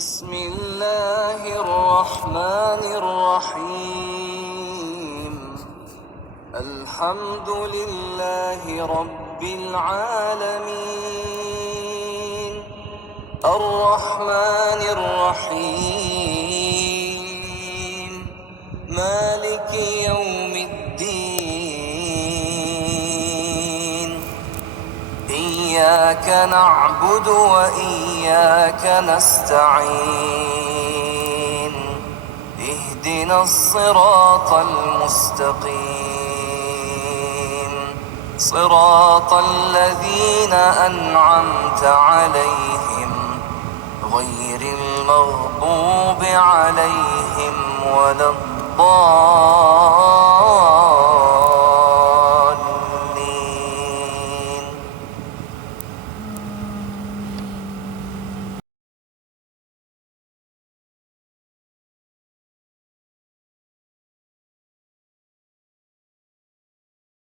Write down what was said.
بسم الله الرحمن الرحيم. الحمد لله رب العالمين، الرحمن الرحيم، مالك يوم الدين. إياك نعبد وإياك نستعين. اهدنا الصراط المستقيم، صراط الذين أنعمت عليهم غير المغضوب عليهم ولا الضالين.